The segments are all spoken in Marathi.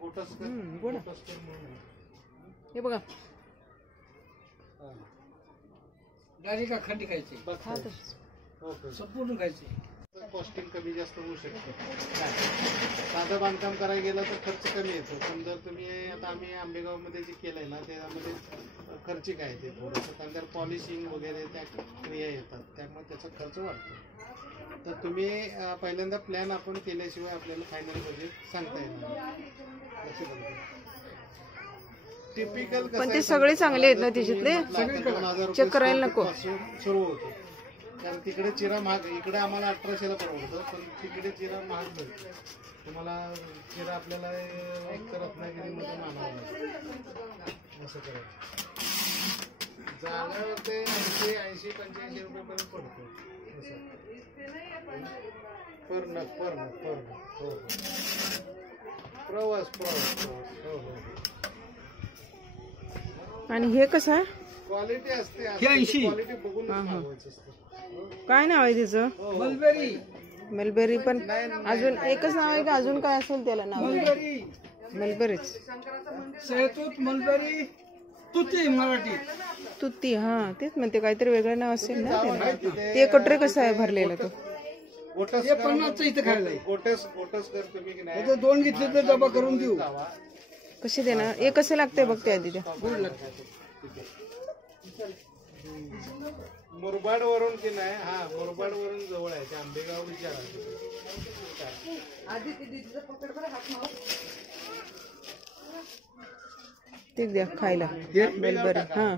गोटस्कर म्हणून हे बघा डायरेक्ट अखंड खायचे संपूर्ण खायचे. कॉस्टिंग कमी जास्त होऊ शकतं. साधं बांधकाम करायला गेलं तर खर्च कमी येतो, पण जर तुम्ही आता आम्ही आंबेगावमध्ये जे केलंय ना त्यामध्ये खर्चिक आहे ते थोडंसं, कारण त्याला पॉलिशिंग वगैरे त्या क्रिया येतात, त्यामुळे त्याचा खर्च वाढतो. तर तुम्ही पहिल्यांदा प्लॅन आपण केल्याशिवाय आपल्याला फायनल बजेट सांगता येणार. टिपिकल पण ते सगळे चांगले आहेत ना त्याच्यातले, चेक करायला नको. सुरू होतो कारण तिकडे चिरा महाग, इकडे आम्हाला 1800ला परवडतं, पण तिकडे चिरा महाग मिळतो. तुम्हाला चिरा आपल्याला एक रत्नागिरीमध्ये मानावं लागेल असं करायचं. जाण्यावर ते 80-85 रुपयापर्यंत पडतो पर नग. हो प्रवास हो. आणि हे कसं आहे? क्वालिटी असते, 80. क्वालिटी बघून मागवायचं असतं. काय नाव आहे त्याचं? मलबेरी. मलबेरी. पण अजून एकच नाव आहे का अजून काय असेल त्याला नाव? मलबेरी. मलबेरीच. सहतूत मलबेरी तुती मराठी तुती. हा तेच म्हणते, काहीतरी वेगळं नाव असेल ना त्याला. ते कटोरे कसं आहे भरलेलं? तो 50चं इथं खायला. गोटस्कर तुम्ही की नाही, 2 घेतले तर डबा करून देऊ. कसे देणार? एक कसं लागतंय बघते आधी त्या. मुरबाड वरून की नाही, हा मुरबाड वरून जवळ आहे, आंबेगाव विचारा. ते द्या खायला मलबेरी. हा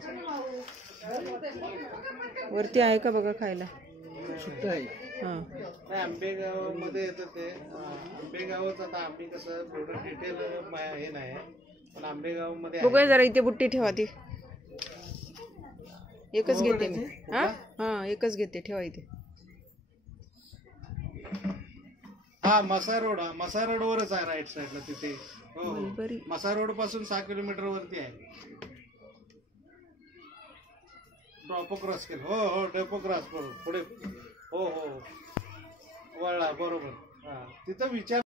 वरती आहे का बघा खायला. हा आंबेगाव मध्ये येतं ते. आंबेगावच आता आम्ही कसं थोडं डिटेल हे नाही, पण आंबेगाव मध्ये बघूया जरा. इथे बुट्टी ठेवा. ती एकच घेते मी. हा एकच घेते, ठेवा इथे. हा मसा रोड वरच आहे राईट साईडला तिथे. हो मलबेरी. मसा रोड पासून 6 किलोमीटर वरती आहे. डेपो क्रॉस केलं. हो डेपो क्रॉस पुढे. हो वळला बरोबर. हा तिथं विचार